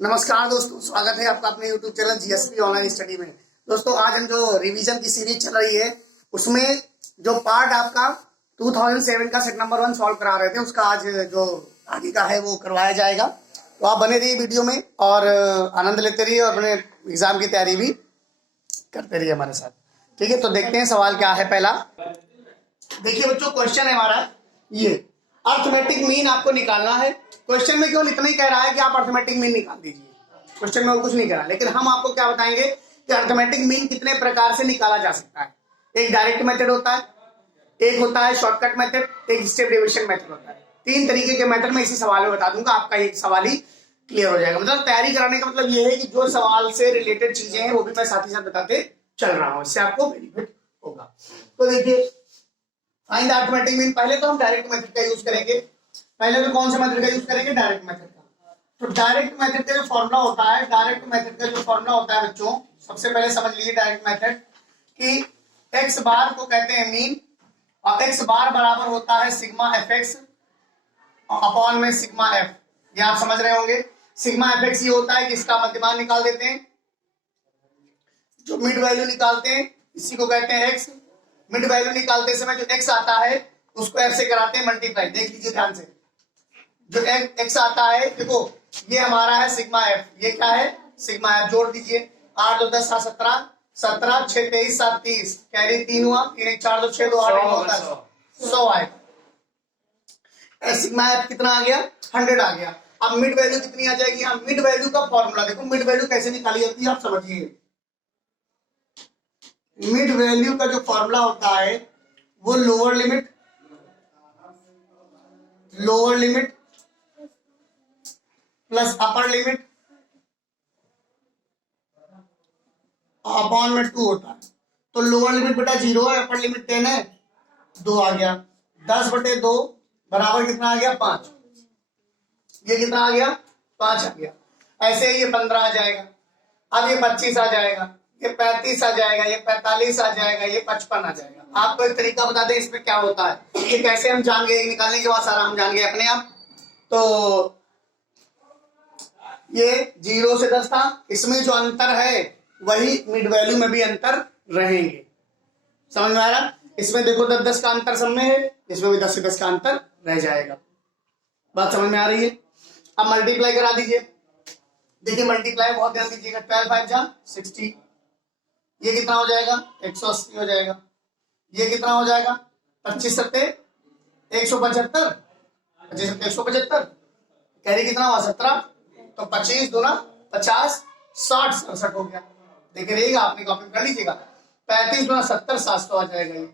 नमस्कार दोस्तों, स्वागत है आपका अपने YouTube channel GSP online study में। दोस्तों आज हम जो रिवीजन की सीरीज चल रही है उसमें जो पार्ट आपका 2007 का सेट नंबर 1 सॉल्व करा रहे थे उसका आज जो आगे का है वो करवाया जाएगा। तो आप बने रहिए वीडियो में और आनंद लेते रहिए और अपने एग्जाम की तैयारी भी करते रहिए हमारे साथ। ठीक है, तो देखते हैं सवाल क्या है। पहला देखिए बच्चों, क्वेश्चन है हमारा ये, अर्थमेटिक मीन आपको निकालना है। क्वेश्चन में केवल इतना ही कह रहा है कि आप अर्थमेटिक मीन निकाल दीजिए, क्वेश्चन में और कुछ नहीं कह रहा। लेकिन हम आपको क्या बताएंगे कि अर्थमेटिक मीन कितने प्रकार से निकाला जा सकता है। एक डायरेक्ट मेथड होता है, एक होता है शॉर्टकट मेथड, एक स्टेप डेविएशन मेथड होता है। 3 तरीके के मेथड में इसी सवाल में बता दूंगा, आपका एक सवाल ही क्लियर हो जाएगा। मतलब तैयारी कराने का मतलब ये है कि जो सवाल से रिलेटेड चीजें हैं वो भी मैं साथ ही साथ बताते चल रहा हूं, इससे आपको बेनिफिट होगा। तो देखिए फाइंड द अर्थमेटिक मीन, पहले तो हम डायरेक्ट मेथड का यूज करेंगे। पहले तो कौन सा मेथड का यूज करेंगे? डायरेक्ट मेथड का। तो डायरेक्ट मेथड का जो फॉर्मूला होता है, डायरेक्ट मेथड का जो फॉर्मूला होता है बच्चों, सबसे पहले समझ लीजिए डायरेक्ट मेथड कि एक्स बार को कहते हैं मीन, और एक्स बार बराबर होता है सिग्मा एफ एक्स अपॉन में सिग्मा एफ। ये आप समझ रहे होंगे। सिग्मा एफ एक्स ये होता है कि इसका मध्यमान निकाल देते हैं, जो मिड वैल्यू निकालते हैं इसी को कहते हैं एक्स। मिड वैल्यू निकालते समय जो एक्स आता है उसको एफ से कराते हैं मल्टीप्लाई। देख लीजिए ध्यान से, जो एक्स आता है, देखो ये हमारा है सिग्मा एफ, ये क्या है? Sigma F. जोड़ दीजिए, 8 2 10 7 17 17 6 23 7 30, कैरी 3 हुआ, 3 1 4 2 6 2 8 9 10 100 आएगा। सिग्मा एफ कितना आ गया? 100 आ गया। अब मिड वैल्यू कितनी आ जाएगी? यहाँ मिड वैल्यू का फॉर्मूला देखो, मिड वैल्यू कैसे निकाली जाती है आप समझिए। मिड वैल्यू का जो फॉर्मूला होता है वो lower limit plus upper limit upon में 2 होता है। तो लोअर लिमिट बेटा 0 है, अपर लिमिट 10 है, 2 आ गया। 10/2 बराबर कितना आ गया? 5। ये कितना आ गया? 5 आ गया। ऐसे ही ये 15 आ जाएगा, अब ये 25 आ जाएगा, ये 35 आ जाएगा, ये 45 आ जाएगा, ये 55 आ जाएगा। आपको एक तरीका बता दें इसमें क्या होता है, ये कैसे हम जान गए, निकालने के बाद सारा हम जान गए अपने आप। तो ये 0 से 10 था, इसमें जो अंतर है वही मिड वैल्यू में भी अंतर रहेंगे। समझ में आ रहा? इसमें देखो 10-10 का अंतर सब में है, इसमें भी 10 से 10 का अंतर रह जाएगा। बात समझ में आ रही है? अब मल्टीप्लाई करा दीजिए। देखिए मल्टीप्लाई बहुत ध्यान दीजिएगा, 12 5 जा 60, ये कितना हो जाएगा? 180 हो जाएगा। ये कितना हो जाएगा? 25 सत्ते 175, 25 सत्ते 175, कैरी कितना हुआ? 17, तो 25 दूना 50, 60 67 हो गया। देखिए रहेगा, आपने कॉपी कर लीजिएगा। 35 दूना 70, 700 आ जाएगा। ये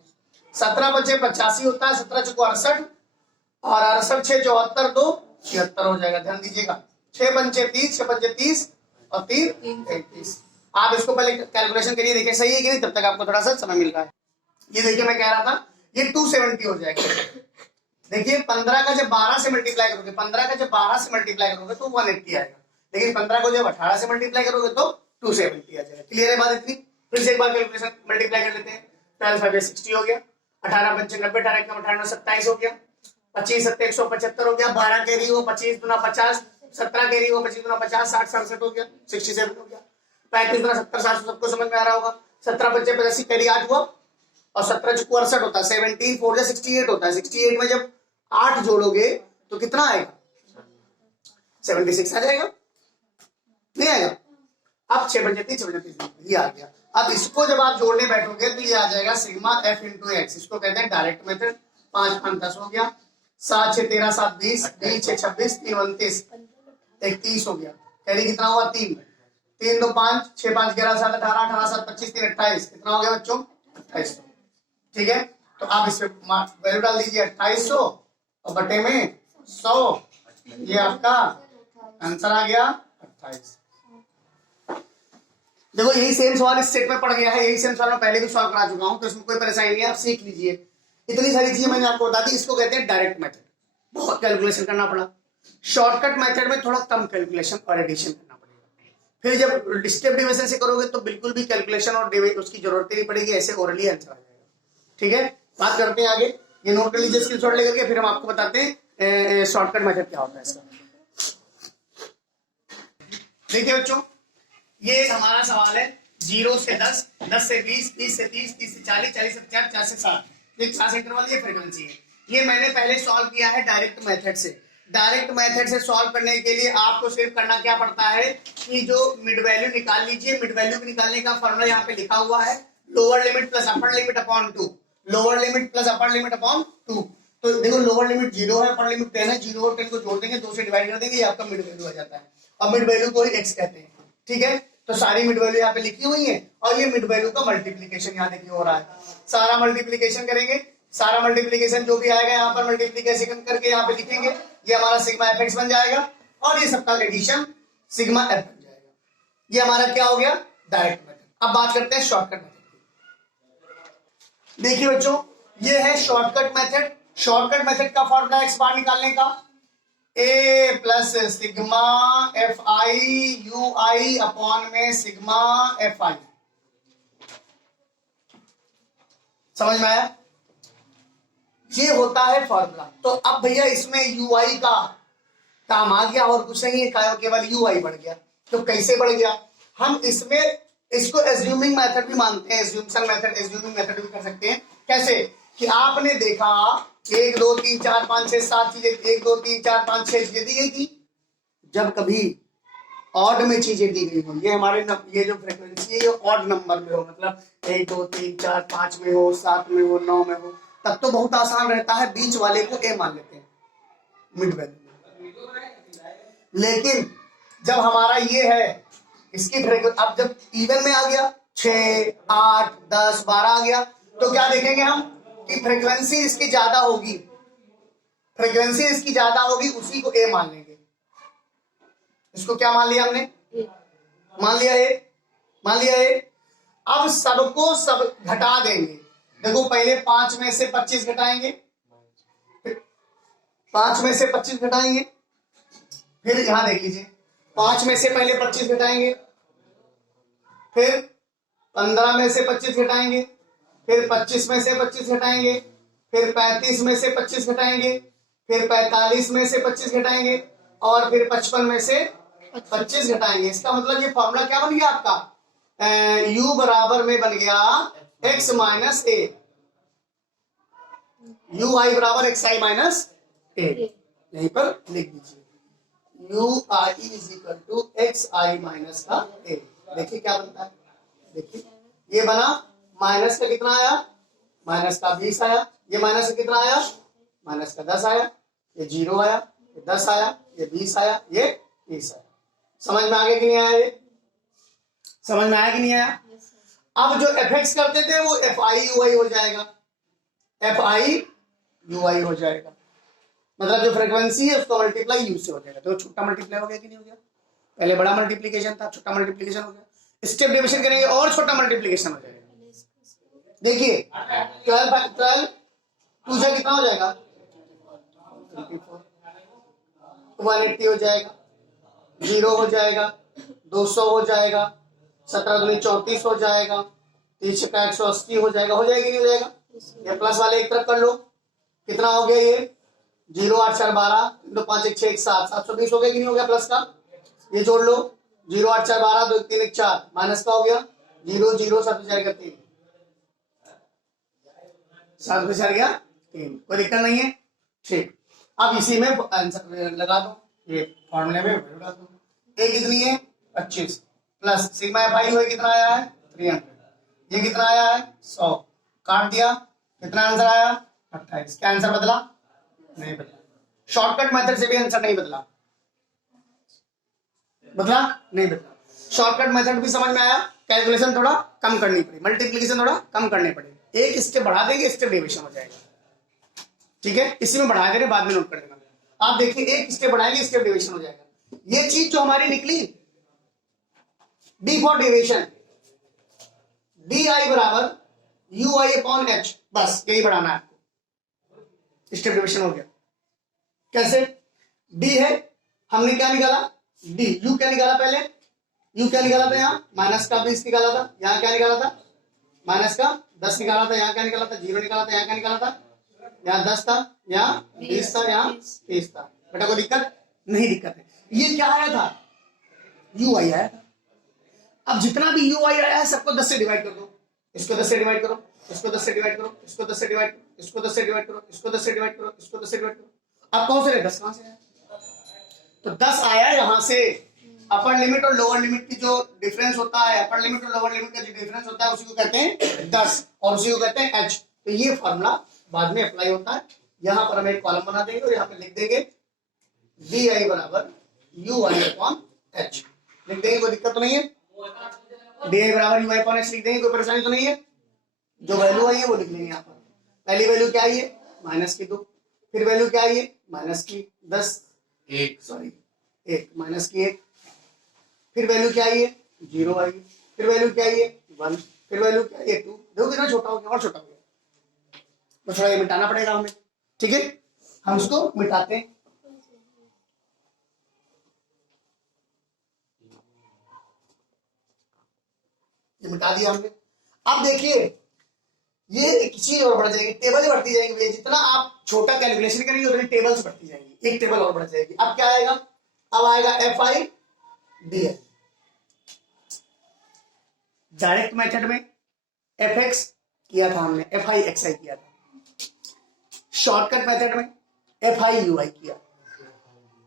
17 बचे 85 होता है, 17 चुको 68, और 68 6 74 2 76 हो जाएगा। ध्यान दीजिएगा, 6 पंचे 30, 6 पंचे 30 और 3 31। आप इसको पहले कैलकुलेशन करिए, देखिए सही है कि नहीं, तब तक आपको थोड़ा सा समय मिल रहा है। ये देखिए मैं कह रहा था ये 270 हो जाएगा। देखिए 15 का जब 12 से मल्टीप्लाई करोगे, 15 का जब 12 से मल्टीप्लाई करोगे तो 180 आएगा, लेकिन 15 को जब 18 से मल्टीप्लाई करोगे तो 270 आ जाएगा। क्लियर है बात इतनी? फिर से एक बार कैलकुलेशन मल्टीप्लाई कर लेते हैं। 12 5 60 हो गया, 18 5 90, 18 1 18 27 हो गया, 25 7 175 हो गया, 12 कैरी हो 25 दूना 50, 17 कैरी हो 25 दूना 50, 60 67 हो गया, 67 हो गया, 35 दूना 70 700। सबको समझ में आ रहा होगा। 17 बच्चे 85 कैरी 8 हुआ, और 17 चुको 68 होता है, 17 4 जा 68 होता है। 68 में जब 8 जोड़ोगे तो कितना आएगा? 76 आ जाएगा, नहीं आएगा? अब 6 बजे 30 ये आ गया। अब इसको जब आप जोड़ने बैठोगे तो ये आ जाएगा सिग्मा एफ इंटू एक्स, इसको कहते हैं डायरेक्ट मेथड। 5 5 10 हो गया, 7 6 13 7 20, 20 6 26, 3 29 31 हो गया। कैरी कितना हुआ? 3 3 2 5, 6 5 11 7 18, 18 7 25, 3 28, कितना हो गया बच्चों? 2800। ठीक है, तो आप इसमें वैल्यू डाल दीजिए 2800 और बटे में 100, ये आपका आंसर आ गया 28। देखो यही सेम सवाल इस सेट में पड़ गया है, यही सेम सवाल मैं पहले भी सॉल्व करा चुका हूं, तो इसमें कोई परेशानी नहीं है, आप सीख लीजिए। इतनी सारी चीजें मैंने आपको बता दी। इसको कहते हैं डायरेक्ट मेथड, बहुत कैलकुलेशन करना पड़ा। शॉर्टकट मेथड में थोड़ा कम कैलकुलेशन और एडिशन करना पड़ेगा। फिर जब स्टेप डिविजन से करोगे तो बिल्कुल भी कैलकुलेशन और उसकी जरूरत नहीं पड़ेगी, ऐसे ओरली आंसर आ जाएगा। ठीक है, बात करते हैं आगे। ये नोट कर लीजिए स्क्रीनशॉट लेकर के, फिर हम आपको बताते हैं शॉर्टकट मेथड क्या होता है इसका। देखिए बच्चों, ये हमारा सवाल है 0 से 10, 10 से 20, 20 से 30, 30 से 40, 40 से 50, 50 से 60। ये 60 इंटरवल ये फ्रीक्वेंसी है। ये मैंने पहले सॉल्व किया है डायरेक्ट मेथड से। डायरेक्ट मेथड से सॉल्व करने के लिए आपको सिर्फ करना क्या पड़ता है कि जो मिड वैल्यू निकाल लीजिए। मिड वैल्यू निकालने का फॉर्मूला यहाँ पे लिखा हुआ है, lower limit plus upper limit upon 2। Lower limit plus upper limit upon 2। तो देखो लोअर लिमिट 0 है, अपर लिमिट 10 है। 0 और 10 को जोड़ देंगे, 2 से डिवाइड कर देंगे, ये आपका मिड वैल्यू आ जाता है। और मिड वैल्यू को ही x कहते हैं। ठीक है, तो सारी मिड वैल्यू यहाँ पे लिखी हुई है और ये मिड वैल्यू का मल्टीप्लीकेशन यहाँ देखिए हो रहा है। सारा मल्टीप्लीकेशन करेंगे, सारा मल्टीप्लीकेशन जो भी आएगा यहाँ पर मल्टीप्लीकेशन करके यहाँ पे लिखेंगे, ये हमारा सिग्मा एफ एक्स बन जाएगा और ये सबका एडिशन सिग्मा एफ बन जाएगा। ये हमारा क्या हो गया, डायरेक्ट मेथड। अब बात करते हैं शॉर्टकट मेथड की। देखिए बच्चों, ये है शॉर्टकट मेथड। शॉर्टकट मेथड का फॉर्मूला एक्स बार निकालने का, a plus sigma f i u i upon में सिग्मा एफ आई। समझ में आया? ये होता है फॉर्मूला। तो अब भैया इसमें यू आई का काम आ गया और कुछ नहीं है, केवल यू आई बढ़ गया। तो कैसे बढ़ गया? हम इसमें इसको एज्यूमिंग मेथड भी मानते हैं, एज्यूम्पशन मेथड, एज्यूमिंग मेथड भी कर सकते हैं। कैसे कि आपने देखा 1 2 3 4 5 6 7 चीजें, 1 2 3 4 5 6 चीजें दी गई थी। जब कभी ऑड में चीजें दी गई हो, ये हमारे ये जो फ्रीक्वेंसी है ये ऑड नंबर में हो, मतलब 1 2 3 4 5 में हो, 7 में हो, 9 में हो, तब तो बहुत आसान रहता है, बीच वाले को ए मान लेते हैं मिड वैल्यू। लेकिन जब हमारा ये है इसकी फ्रीक्वेंसी, अब जब इवन में आ गया 6 8 10 12 आ गया, तो क्या देखेंगे हम कि फ्रीक्वेंसी इसकी ज्यादा होगी, फ्रीक्वेंसी इसकी ज्यादा होगी, उसी को ए मान लेंगे। इसको क्या मान लिया हमने? मान लिया ए, मान लिया ए। अब सबको सब घटा देंगे। देखो पहले 5 में से 25 घटाएंगे, 5 में से 25 घटाएंगे, फिर यहां देख लीजिए 5 में से पहले 25 घटाएंगे, फिर 15 में से 25 घटाएंगे, फिर 25 में से 25 घटाएंगे, फिर 35 में से 25 घटाएंगे, फिर 45 में से 25 घटाएंगे और फिर 55 में से 25 घटाएंगे। इसका मतलब ये फॉर्मूला क्या बन गया आपका? u बराबर में बन गया x minus A, U I बराबर एक्स आई माइनस ए। यहीं पर लिख दीजिए U I is equal to X I minus का ए। देखिए क्या बनता है, देखिए ये बना, माइनस का कितना आया? माइनस का 20 आया। ये माइनस का कितना आया? माइनस का 10 आया। ये 0 आया, ये 10 आया, ये 20 आया, ये 30 आया। समझ में आ गया कि नहीं आया? ये समझ में आया कि नहीं आया? अब जो एफ एक्स करते थे वो एफ आई यू आई हो जाएगा, एफ आई यू आई हो जाएगा। मतलब जो फ्रीक्वेंसी है उसको मल्टीप्लाई यू से हो जाएगा। तो छोटा मल्टीप्लाई हो गया कि नहीं हो गया? पहले बड़ा मल्टीप्लीकेशन था, छोटा मल्टीप्लीकेशन हो गया। स्टेप डिविजन करेंगे और छोटा मल्टीप्लीकेशन हो जाएगा। देखिए 12 2 से कितना हो जाएगा? 180 हो जाएगा, 0 हो जाएगा, 200 हो जाएगा, 17 दूनी 34 हो जाएगा, 30 का 180 हो जाएगा। हो जाएगा नहीं हो जाएगा? ये प्लस वाले एक तरफ कर लो, कितना हो गया? ये 0 8 4 12 2 5 1 6 1 7 720 हो गया कि नहीं हो गया? प्लस का ये जोड़ लो, 0 8 4 12 2 3 1 4 माइनस का हो गया 0 0 7 जाएगा 3 7 बचा गया 3। कोई दिक्कत नहीं है, ठीक। अब इसी में आंसर लगा दो, ये फॉर्मूले में लगा दो। ए कितनी है? 25 प्लस सिग्मा एफ आई हुआ कितना आया है? 300। ये कितना आया है? 100। काट दिया, कितना आंसर आया? 28। क्या आंसर बदला? नहीं बदला। शॉर्टकट मेथड से भी आंसर नहीं बदला, बदला नहीं बदला। शॉर्टकट मेथड भी समझ में आया। कैलकुलेशन थोड़ा कम करनी पड़ी, मल्टीप्लिकेशन थोड़ा कम करनी पड़ी। एक स्टेप बढ़ा देंगे, स्टेप डेविएशन हो जाएगा। ठीक है, इसी में बढ़ा दे रहे, बाद में नोट कर देना। आप देखिए एक स्टेप बढ़ाएंगे, स्टेप डेविएशन हो जाएगा। ये चीज जो हमारी निकली D for deviation, D I बराबर यू आई अपॉन एच, बस यही बढ़ाना है आपको। स्टेप डेविएशन हो गया। कैसे? डी है, हमने क्या निकाला? डी। यू क्या निकाला? पहले यू क्या निकाला था? यहाँ माइनस का 20 निकाला था, यहाँ क्या निकाला था? माइनस का 10 निकाला था, यहाँ क्या निकाला था? 0 निकाला था, यहाँ क्या निकाला था? यहाँ 10 था, यहाँ 20 था, यहाँ 30 था। बेटा कोई दिक्कत नहीं? दिक्कत है। ये क्या आया था? यू आई आया। अब जितना भी यू आई आया है सबको 10 से डिवाइड कर दो, इसको 10 से डिवाइड करो, इसको 10 से डिवाइड करो, इसको 10 से डिवाइड करो, इसको 10 से डिवाइड करो, इसको 10 से डिवाइड करो, इसको 10 से डिवाइड करो। अब कौन से 10 कहां से आया? तो 10 आया यहां से। अपर लिमिट और लोअर लिमिट की जो डिफरेंस होता है, अपर लिमिट और लोअर लिमिट का जो डिफरेंस होता है उसी को कहते हैं 10 और उसी को कहते हैं h। तो ये फॉर्मूला बाद में अप्लाई होता है। यहां पर हम एक कॉलम बना देंगे और यहां पे लिख देंगे वी आई बराबर यू आई अपॉन एच, लिख देंगे, कोई दिक्कत तो नहीं है। डी आई बराबर यू आई अपॉन एच लिख देंगे, कोई परेशानी तो नहीं है। जो वैल्यू आई है वो लिख लेंगे यहाँ पर। पहली वैल्यू क्या आई है? माइनस की 2, फिर वैल्यू क्या आई है? माइनस की 10, एक माइनस की 1, फिर वैल्यू क्या आई है? 0 आई, फिर वैल्यू क्या आई है? 1, फिर वैल्यू क्या आई है? 2। देखो कितना छोटा हो गया, और छोटा हो गया, तो थोड़ा ये मिटाना पड़ेगा हमें, ठीक है। हम इसको मिटाते हैं। ये मिटा दिया हमने। अब देखिए ये एक चीज और बढ़ जाएगी, टेबल बढ़ती जाएंगी। जितना आप छोटा कैलकुलेशन करेंगे उतनी टेबल्स बढ़ती जाएंगी, एक टेबल और बढ़ जाएगी। अब क्या आएगा? अब आएगा F i D L. Direct method में एफ एक्स किया था हमने, एफ आई एक्स आई किया था। शॉर्टकट मेथड में एफ आई यू आई किया।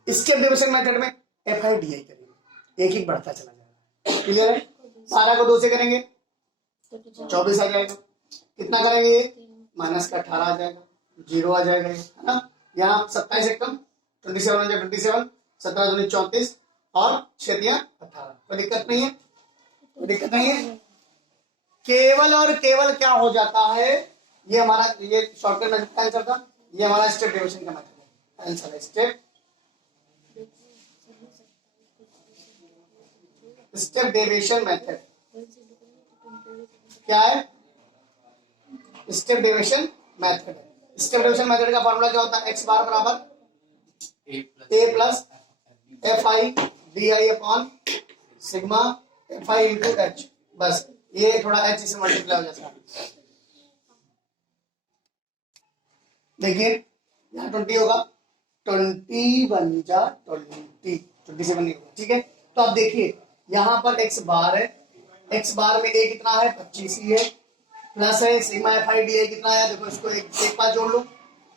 स्टेप डिविजन मेथड में एफ आई डी आई करेंगे, एक एक बढ़ता चला जाएगा। क्लियर है? 12 को 2 से करेंगे 24 आ जाएगा। कितना करेंगे? माइनस का 18 आ जाएगा, 0 आ जाएगा, है ना। यहाँ 27 एक कम 27 हो जाए 27, 17 दूनी 34 और 6 दिया 18। कोई दिक्कत नहीं है, कोई दिक्कत नहीं है। केवल और केवल क्या हो जाता है, ये हमारा ये शॉर्टकट मेथड का आंसर था, ये हमारा स्टेप डिविजन का मेथड है। आंसर है स्टेप डेविएशन मेथड। क्या है? स्टेप डेविएशन मेथड है। स्टेप डेविएशन मेथड का फॉर्मूला क्या होता है? एक्स बार बराबर a plus f i d i upon sigma f i into h. बस ये थोड़ा एच से मल्टीप्लाई हो जाता है। देखिए यहाँ 20 होगा, 21 जा 20, 27 नहीं होगा, ठीक है। तो आप देखिए यहाँ पर एक्स बार है, एक्स बार में ए कितना है? 25 ही है, प्लस है सिग्मा एफ आई डी आई कितना है? देखो इसको एक बार जोड़ लो,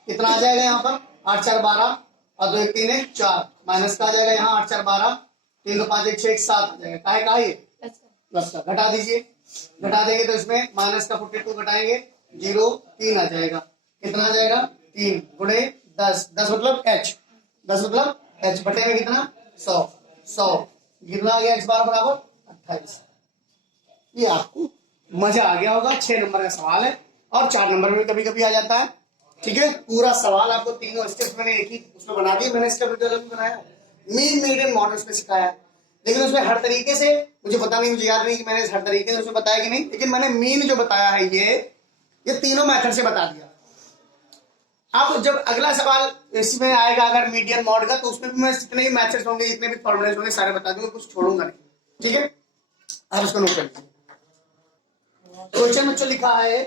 कितना आ जाएगा यहाँ पर? 8 4 12 और 2 1 3 1 4, माइनस का आ जाएगा यहाँ 8 4 12, 3 2 5 1 6 1 7 आ जाएगा। काहे का ये प्लस का, घटा दीजिए, घटा देंगे तो इसमें माइनस का 42 घटाएंगे 0 3 आ जाएगा। कितना आ जाएगा? 3 गुणे 10, 10 मतलब h, 10 मतलब h बटे में कितना? 100, 100 कितना आ गया? x बार बराबर 28। ये आपको मजा आ गया होगा। 6 नंबर का सवाल है और 4 नंबर में कभी कभी आ जाता है, ठीक है। पूरा सवाल आपको तीनों स्टेप्स मैंने एक ही उसमें बना दिए। मैंने स्टेप अलग बनाया, मीन मीडियन मॉडल उसमें सिखाया, लेकिन उसमें हर तरीके से मुझे पता नहीं, मुझे याद नहीं कि मैंने हर तरीके से उसमें बताया कि नहीं, लेकिन मैंने मीन जो बताया है ये तीनों मेथड से बता दिया। अब जब अगला सवाल इसमें आएगा अगर मीडियन मॉड का, तो उसमें भी मैं जितने भी मैथड्स होंगे, जितने भी फॉर्मूले होंगे सारे बता दूंगा, कुछ छोड़ूंगा नहीं, ठीक है। आप इसको नोट कर लीजिए। क्वेश्चन में जो लिखा है,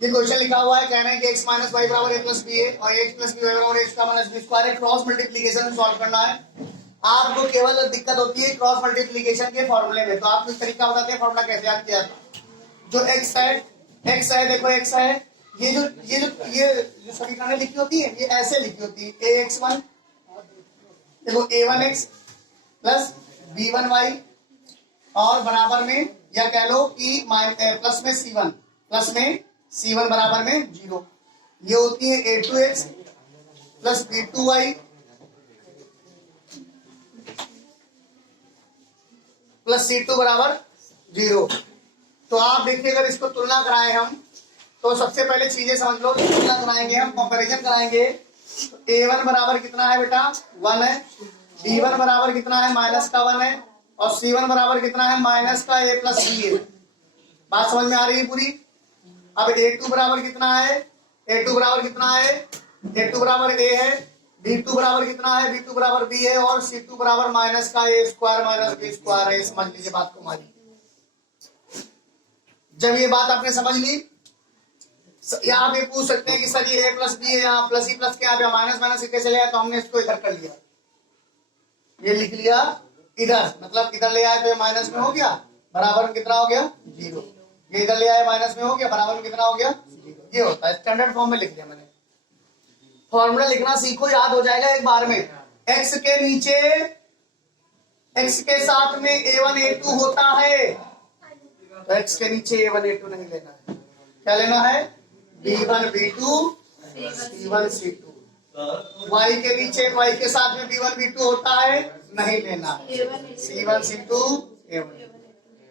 ये क्वेश्चन लिखा हुआ है, कहना है कि x माइनस वाई बराबर ए प्लस बी है और x प्लस बी बराबर एक्स का माइनस बी स्क्वायर है। क्रॉस मल्टीप्लीकेशन सॉल्व करना है। आपको केवल दिक्कत होती है क्रॉस मल्टीप्लीकेशन के फॉर्मूले में, तो आपको तरीका बताते हैं फॉर्मूला कैसे याद किया था। जो x है देखो x है, ये जो समीकरण लिखी होती है ये ऐसे लिखी होती है, ax1 देखो a1x प्लस b1y और बराबर में, या कह लो कि प्लस में c1 बराबर में 0। ये होती है a2x plus b2y plus c2 बराबर 0। तो आप देखिए अगर इसको तुलना कराएं हम, तो सबसे पहले चीजें समझ लो, तुलना कराएंगे हम, कंपैरिजन कराएंगे। तो a1 बराबर कितना है बेटा? 1 है, b1 बराबर कितना है? माइनस का 1 है, और c1 बराबर कितना है? माइनस का a प्लस b है। बात समझ में आ रही है पूरी? अब a2 बराबर कितना है? a2 बराबर कितना है? a2 बराबर a है, b2 बराबर कितना है? b2 बराबर b है, और c2 बराबर माइनस का a square minus b square है। समझ लीजिए बात को हमारी। जब ये बात आपने समझ ली, यहाँ पे पूछ सकते हैं कि सर ये a प्लस बी है, यहाँ प्लस ही प्लस के यहाँ पे माइनस माइनस कैसे लिया, तो हमने इसको इधर कर लिया, ये लिख लिया इधर, मतलब इधर ले आए तो ये माइनस में हो गया, बराबर में कितना हो गया 0। ये इधर ले आए माइनस में हो गया, बराबर में कितना हो गया 0। ये होता है, स्टैंडर्ड फॉर्म में लिख दिया मैंने। फॉर्मूला लिखना सीखो, याद हो जाएगा एक बार में। x के नीचे x के साथ में a1 a2 होता है, तो x के नीचे a1 a2 नहीं लेना है, क्या लेना है b1 b2 c1 c2। y के नीचे y के साथ में b1 b2 होता है, नहीं लेना है, c1 c2 a1।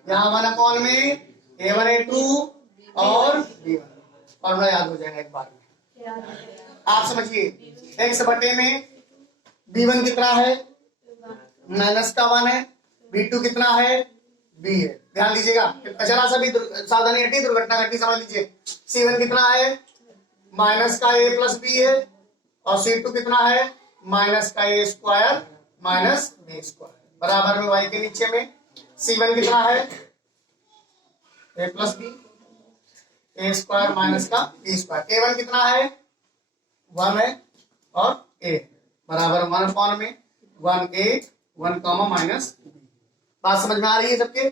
यहाँ 1 में a1 a2 और b1, फॉर्मूला याद हो जाएगा एक बार में। आप समझिए x बटे में b1 कितना है -1 है, b2 कितना है b है। ध्यान दीजिएगा, जरा सा भी सावधानी हटी, दुर्घटना घटी, समझ लीजिए। c1 कितना है -a + b है, और c2 कितना है -a² - b², बराबर में y के नीचे में c1 कितना है a + b, a² - b²। a1 कितना है 1 है और a, बराबर 1 में 1a 1, बात समझ में आ रही है सबके।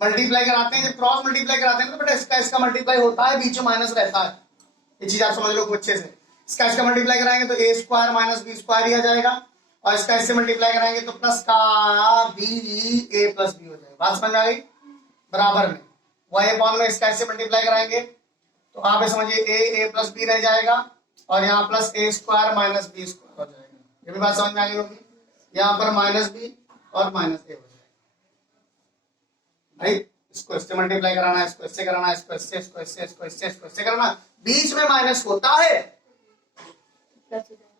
मल्टीप्लाई कराते हैं, जब क्रॉस मल्टीप्लाई कराते हैं तो बेटा इसका मल्टीप्लाई होता है, बीच में माइनस रहता है, ये चीज आप समझ लो अच्छे से। इसका मल्टीप्लाई कराएंगे तो a² - b² ही आ जाएगा, और इसका इससे मल्टीप्लाई कराएंगे तो प्लस का b a + b हो जाएगा। बात समझ में आ गई, बराबर में y/में इसका इससे मल्टीप्लाई कराएंगे तो आप समझिए a + b रह जाएगा, और यहाँ प्लस a² - b² हो जाएगा। ये भी बात समझ में आ गई होगी। यहाँ पर -b और -a हो जाएगा भाई। इसको इससे मल्टीप्लाई कराना है, इसको इससे कराना है, इसको इससे, इसको इससे, इसको इससे, इसको इससे कराना, बीच में माइनस होता है,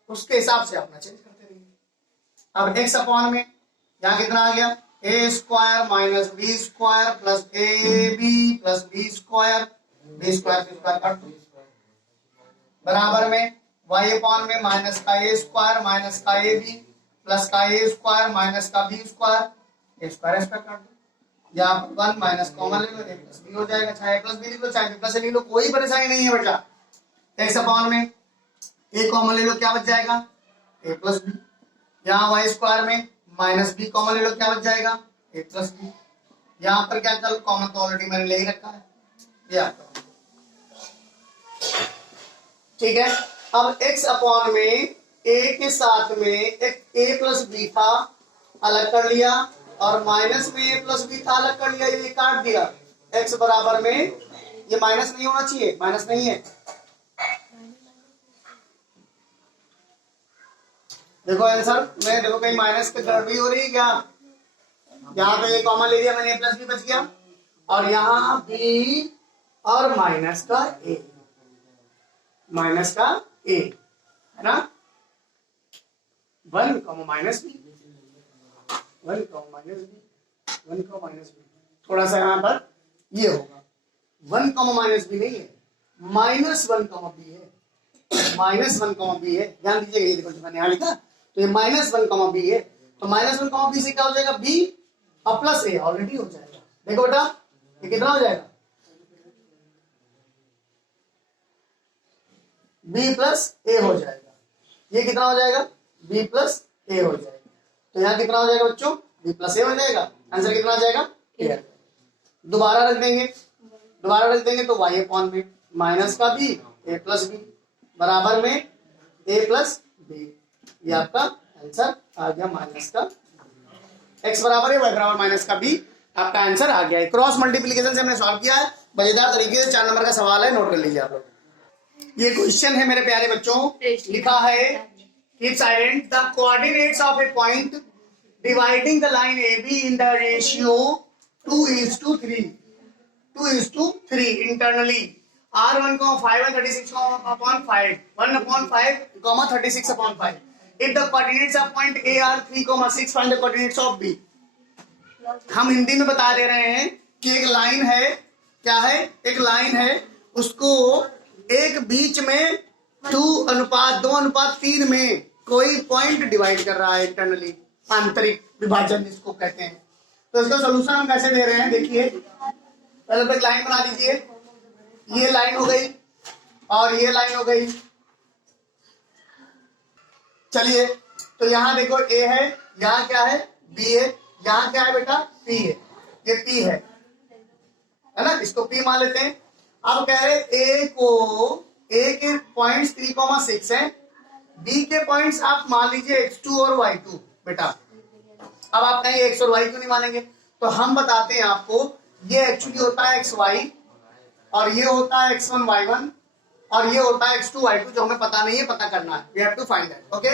उसके हिसाब से अपना चेंज करते रहिए। अब x/में यहाँ कितना आ गया a² - b² + ab + b² काट दो, बराबर में y/में -a² - ab + a² - b², a² काट दो, या 1 माइनस कॉमन ले लो, a + b हो जाएगा। चाहे a + b लिख लो, चाहे b + a लिख लो, कोई परेशानी नहीं है बेटा। x/में a कॉमन ले लो, क्या बच जाएगा a + b। यहाँ y² में -b कॉमन ले लो, क्या बच जाएगा a + b। यहाँ पर क्या चल कॉमन तो ऑलरेडी मैंने ले ही रखा है, ये आपका ठीक है। अब x/में a के साथ में एक a + b था, अलग कर लिया, और माइनस में a + b था, अलग कर लिया, ये काट दिया। x बराबर में ये माइनस नहीं होना चाहिए, माइनस नहीं है, देखो आंसर में, देखो कहीं माइनस की गड़बड़ी हो रही है क्या। यहाँ पे ये कॉमन ले लिया मैंने, a + b बच गया, और यहाँ b और माइनस का a है ना, 1, -b 1, -b, थोड़ा सा यहाँ पर ये होगा 1, -b नहीं है, -1, b है, -1, b है। ध्यान दीजिए, ये देखो मैंने यहाँ लिखा, तो ये -1, b है, तो -1, b से क्या हो जाएगा b और प्लस a ऑलरेडी हो जाएगा। देखो बेटा ये कितना हो जाएगा b + a हो जाएगा, ये कितना हो जाएगा b + a हो जाएगा, तो यहाँ कितना हो जाएगा बच्चों b + a हो जाएगा। आंसर कितना आ जाएगा क्लियर। दोबारा रख देंगे तो y/में माइनस का b a + b बराबर में a + b, ये आपका आंसर आ गया, माइनस का x बराबर है y बराबर -b, आपका आंसर आ गया है। क्रॉस मल्टीप्लिकेशन से हमने सॉल्व किया है, मजेदार तरीके से। 4 नंबर का सवाल है, नोट कर लीजिए आप लोग। ये क्वेश्चन है मेरे प्यारे बच्चों, लिखा है keep silent, the coordinates of A point dividing the line AB in the ratio 2:3 internally are 1,5 and 36/5 1/5, 36/5. If the coordinates of point A are 3,6, find the coordinates of B. हम हिंदी में बता दे रहे हैं कि एक लाइन है, क्या है, एक लाइन है, उसको एक बीच में 2:3 में कोई पॉइंट डिवाइड कर रहा है इंटरनली, आंतरिक विभाजन जिसको कहते हैं। तो इसका सोल्यूशन हम कैसे दे रहे हैं, देखिए पहले तो एक लाइन बना लीजिए, ये लाइन हो गई और ये लाइन हो गई। चलिए तो यहाँ देखो A है, यहाँ क्या है B है, यहाँ क्या है बेटा, P है, ये P है ना, इसको P मान लेते हैं। अब कह रहे A के पॉइंट्स 3,6 है, B के पॉइंट्स आप मान लीजिए x2 और y2 बेटा। अब आप कहेंगे x और y क्यों नहीं मानेंगे, तो हम बताते हैं आपको, ये एक्चुअली होता है xy और ये होता है x1 y1 और ये होता है x2 y2, जो हमें पता नहीं है, पता करना है, we have to find that. Okay,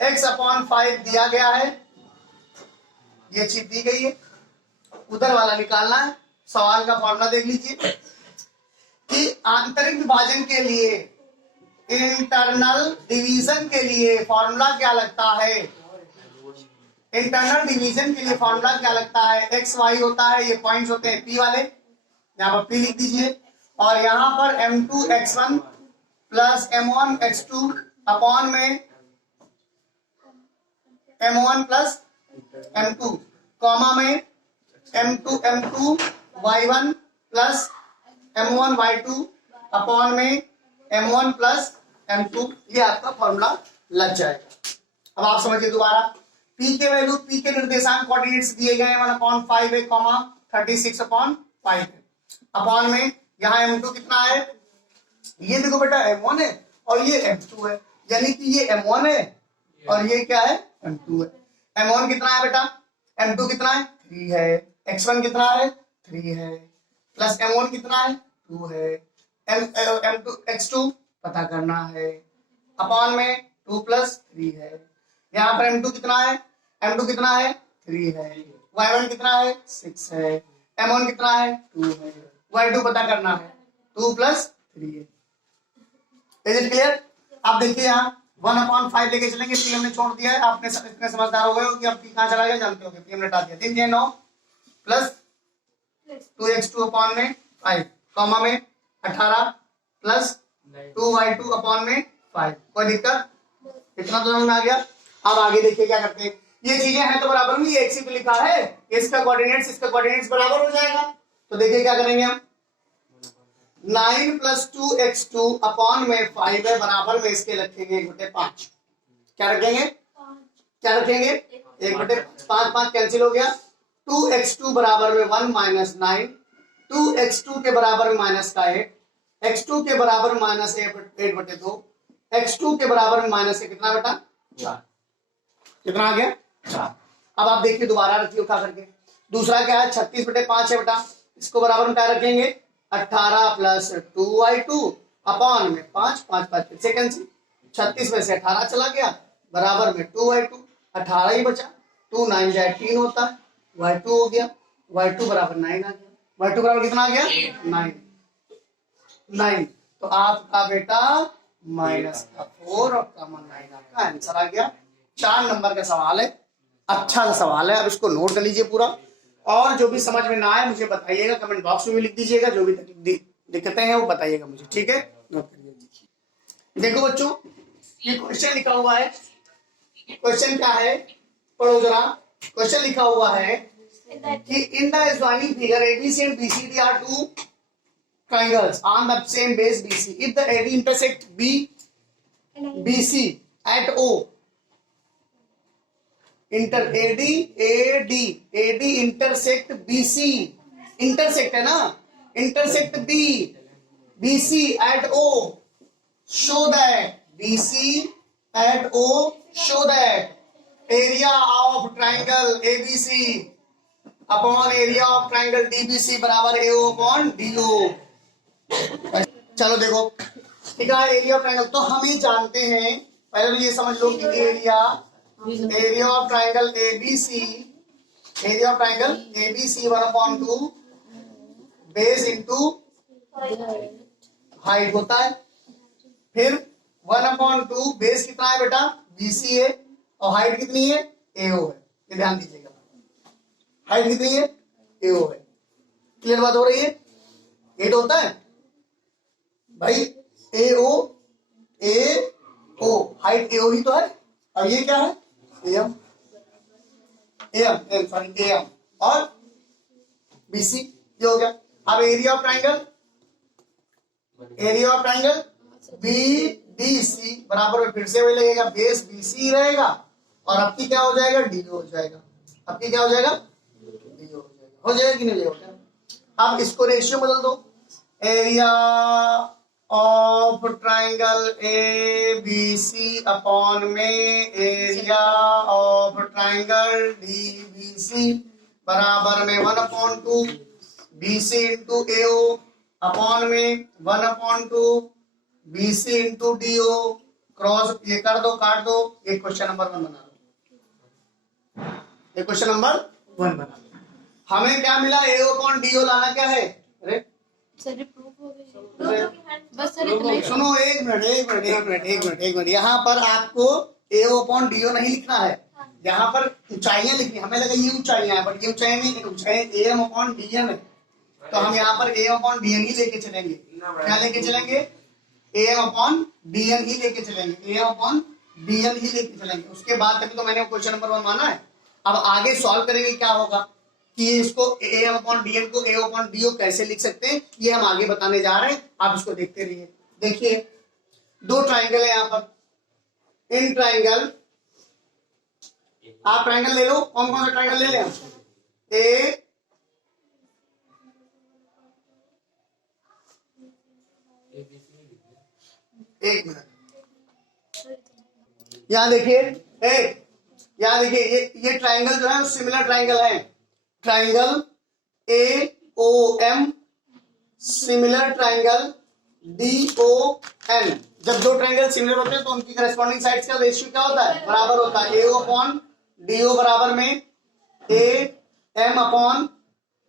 x/5 दिया गया है, ये चीज दी गई है, उधर वाला निकालना है। सवाल का फॉर्मूला देख लीजिए कि आंतरिक विभाजन के लिए, इंटरनल डिवीजन के लिए फॉर्मूला क्या लगता है, इंटरनल डिवीजन के लिए फॉर्मूला क्या लगता है, एक्स वाई होता है, ये पॉइंट्स होते हैं P वाले, यहाँ पर P लिख दीजिए, और यहाँ पर M2 x1 plus M1 x2 upon में M1 प्लस M2 कॉमा में M2 y1 plus M1 y2 upon में M1 प्लस M2, ये आपका फॉर्मूला लग जाएगा। अब आप समझिए दोबारा, P के वैल्यू, P के निर्देशांक कोऑर्डिनेट्स दिए गए हैं 1/5 है, 36/5 है, अपॉन में यहाँ M2 कितना है, ये देखो बेटा M1 है और ये M2 है, यानी कि ये M1 है और ये क्या है, M2 है। M1 कितना है बेटा, M2 कितना है, 3 है, x1 कितना है, 3 है, प्लस M1 कितना है, 2 है, M2 x2 पता करना है, अपॉन में 2 प्लस 3 है, यहाँ पर M2 कितना है, M2 कितना है, 3 है, y1 कितना है, 6 है, M1 कितना है, 2 है, y2 पता करना है, 2 प्लस 3 है। Is it clear? आप देखिए यहाँ 1/5 लेके चलेंगे, P हमने छोड़ दिया है, आपने इतने समझदार हो गए हो कि अब P कहाँ चला गया जानते हो, P हमने हटा दिया, 3 9 प्लस 2x2 अपॉन में 5 कॉमा में 18 प्लस 2y2 अपॉन में 5, कोई दिक्कत, इतना तो समझ में आ गया। अब आगे देखिए क्या करते हैं, ये चीजें हैं तो बराबर में, ये एक पे लिखा है, इसका कोऑर्डिनेट्स बराबर हो जाएगा, तो देखिए क्या करेंगे हम, 9 प्लस 2x2 अपॉन में 5 है, बराबर में इसके रखेंगे 1/5, क्या रखेंगे, क्या रखेंगे, 1/5, 5 कैंसिल हो गया, 2x2 बराबर में 1 माइनस 9, 2x2 के बराबर में माइनस का 8, x2 के बराबर माइनस 8/2, x2 के बराबर में माइनस कितना बेटा, 4, कितना आ गया, 4। अब आप देखिए दोबारा रखिए उठा करके, दूसरा क्या है, 36/5 है बेटा, इसको बराबर में क्या रखेंगे, 18 प्लस 2y2 अपॉन में 5 5 से कैंसिल, 36 में से 18 चला गया, बराबर में 2y2, 18 ही बचा, 2 9 जाए 3 होता है, y2 हो गया, y2 बराबर 9 आ गया, y2 बराबर कितना आ गया, 9, तो आपका बेटा माइनस का 4 और कॉमन 9 आपका आंसर आ गया। 4 नंबर का सवाल है, अच्छा सा सवाल है, अब इसको नोट कर लीजिए पूरा, और जो भी समझ में ना आए मुझे बताइएगा, कमेंट बॉक्स में भी लिख दीजिएगा, जो भी दिक्कतें हैं वो बताइएगा मुझे, ठीक है। नोट करिए। देखो बच्चों, ये क्वेश्चन लिखा हुआ है, क्वेश्चन क्या है पढ़ो जरा, क्वेश्चन लिखा हुआ है कि in the joining figure ABC and BCD are two triangles on the same base BC. If the AD intersect BC at O, AD intersect BC, intersect है ना, intersect BC at O, show that BC at O, show that area of triangle ABC upon area of triangle DBC बराबर AO upon DO। चलो देखो, ठीक है, area of triangle तो हम ही जानते हैं, पहले तो ये समझ लो कि area of triangle ABC 1/2 base into height होता है, फिर 1/2 बेस कितना है बेटा, BC है, और हाइट कितनी है, AO है, ये ध्यान दीजिएगा, हाइट कितनी है, AO है। क्लियर बात हो रही है, 8 होता है भाई, AO हाइट AO ही तो है, और ये क्या है, AM और BC, ये हो गया। अब एरिया ऑफ ट्राइंगल BDC बराबर में फिर से वही लगेगा, बेस BC रहेगा और आपकी क्या हो जाएगा, डी हो जाएगा। आपकी क्या हो जाएगा, डी हो जाएगा कि नहीं हो जाएगा। अब इसको रेशियो बदल दो, area of triangle A B C upon में area of triangle D B C बराबर में 1/2 B C into A O upon में 1/2 B C into D O cross ये कर दो, काट दो, ये क्वेश्चन नंबर 1 बना लो। ये क्वेश्चन नंबर 1 बना लो। हमें क्या मिला, ए अपॉन डी ओ लाना क्या है, अरे सर प्रूफ हो गया बस सर इतना ही। सुनो एक मिनट, यहाँ पर आपको ए अपॉन डी ओ नहीं लिखना है, यहाँ पर ऊंचाइयां लिखनी। हमें लगा ये ऊंचाइयां है, बट ये ऊंचाई नहीं, ऊंचाई A M upon D N है। तो हम यहाँ पर ए अपॉन डी एन ही लेके चलेंगे। क्या लेके चलेंगे, A M upon D N ही लेके चलेंगे, A M upon D N ही लेके चलेंगे। उसके बाद तक तो मैंने क्वेश्चन नंबर 1 माना है। अब आगे सॉल्व करेंगे, क्या होगा कि इसको A M upon D N को ए अपॉन डी ओ कैसे लिख सकते हैं, ये हम आगे बताने जा रहे हैं। आप इसको देखते रहिए। देखिए 2 ट्राइंगल है यहाँ पर। इन ट्राइंगल, आप ट्राइंगल ले लो, कौन कौन सा ट्राइंगल ले लें, एक मिनट, यहाँ देखिए, यहाँ देखिए ये ट्राइंगल जो है सिमिलर ट्राइंगल है। Triangle A O M, similar triangle D O N. जब 2 ट्राइंगल सिमिलर होते हैं तो उनकी करस्पॉन्डिंग साइड्स का रेशियो क्या होता है, बराबर होता है। ए ओ अपॉन डी ओ बराबर में A M upon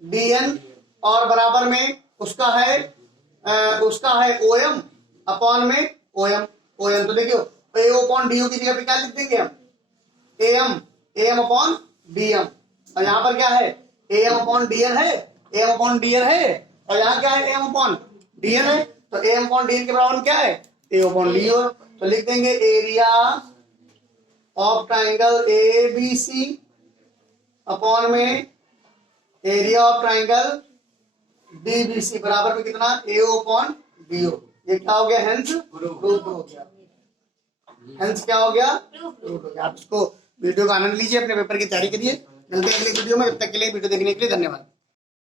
D N, और बराबर में उसका है ओ एम अपॉन में ओ एम। तो देखियो ए ओ अपॉन डी ओ की जगह पे क्या लिख देंगे हम, A M upon D M. और यहाँ पर क्या है, A M upon D N है, A M upon D N है, और यहाँ क्या है, A M upon D N है। तो A M upon D N के बराबर क्या है, ए अपॉन डी ओ। तो लिख देंगे area of triangle A B C upon में area of triangle D B C बराबर में कितना, ए ओ अपॉन डी ओ। ये क्या हो गया, हेंस प्रूफ हो गया। हेंस क्या हो गया, प्रूफ हो गया। आप इसको वीडियो का आनंद लीजिए, अपने पेपर की तैयारी करिए। मिलते हैं अगले वीडियो में, तब तक के लिए वीडियो देखने के लिए धन्यवाद।